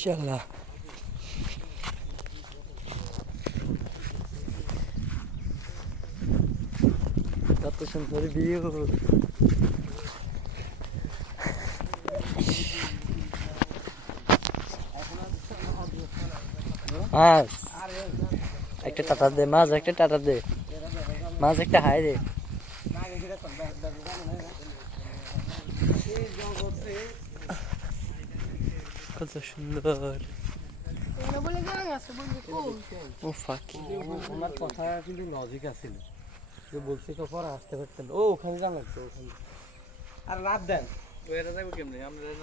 ইনশাআল্লাহ কত সুন্দর ভিউ। মাছ একটা টাটা দে, মাছ একটা টাটা দে, মাছ একটা হাই রে। কত সুন্দর। ও ফাঁকি ওনার কথা কিন্তু লজিক আছিল, যে বলছে কখন আসতে পারতেন। ও ওখানে জানাচ্ছে ওখানে আর রাত দেন।